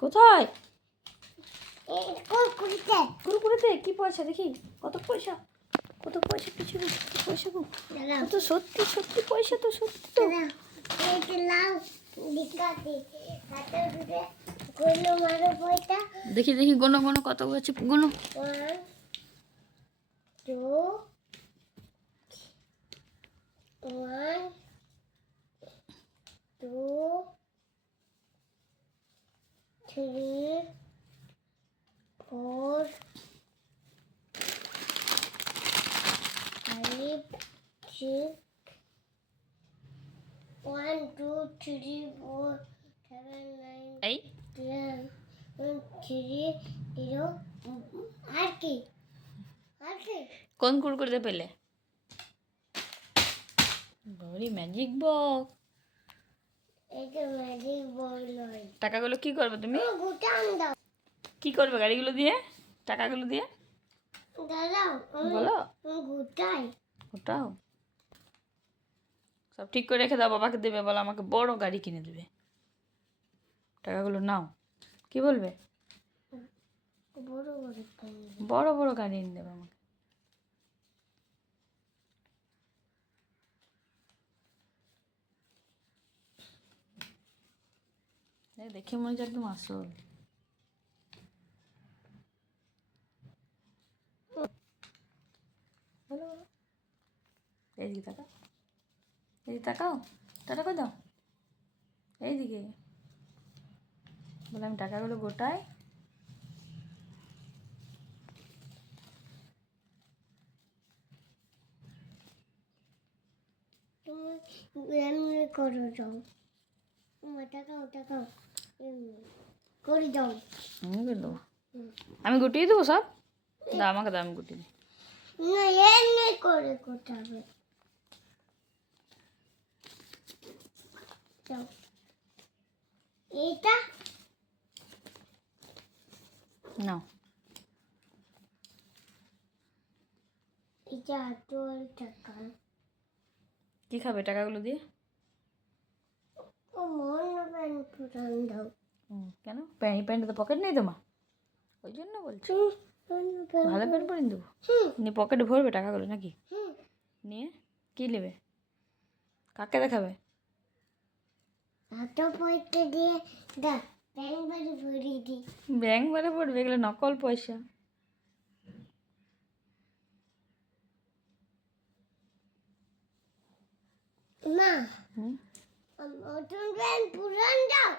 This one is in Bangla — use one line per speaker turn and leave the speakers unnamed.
কোথায়? কুরকুরেতে কি পয়সা? দেখি। কত পয়সা? কত পয়সা কিছু পয়সা গো? কত সত্যি সত্যি পয়সা তো সত্যি তো। দেখি দেখি গোনো গোনো কত আছে? গোনো।
Two one two three four five six one two three four seven nine
এই
থ্রি জিরো আর কি আর কি
কোন কুরকুরেতে পেলে গৌরী ম্যাজিক বক্স টাকাগুলো কি করবে তুমি? কি করবে গাড়িগুলো দিয়ে? টাকাগুলো দিয়ে? বলো। ওটাও সব ঠিক করে রেখে দাও বাবাকে দেবে বলো আমাকে বড় গাড়ি কিনে দেবে। টাকাগুলো নাও। কি বলবে?
বড় বড়
বড় বড় গাড়ি এনে দেবে আমাকে এই দেখে মনে হচ্ছে একদম আসল বলো এইদিকে তাকাও এইদিকে তাকাও টাটা করে দাও। এইদিকে বলে আমি টাকাগুলো গোটাই।
করো যাও?
আমি করে দেবো? আমি গুটিয়ে দেবো সব? দা আমাকে দাম গুটিয়ে দিই।
করে
নাও।
এটা টাকা।
কী খাবে টাকাগুলো দিয়ে
ও মন প্যান্ট পুরান দাও
হুম, কেন? প্যান্ট প্যান্টে তো পকেট নেই তোমার? ওই জন্য বলছি। ভালো প্যান্ট পরে দেবো
হুম।
নিয়ে পকেটে ভরবে টাকাগুলো নাকি?
হুম।
নিয়ে কী নেবে? কাকে দেখাবে? ব্যাংক বারে পড়বে এগুলো নকল পয়সা।
মা
হুম
নতুন প্যান্ট পুরান দাও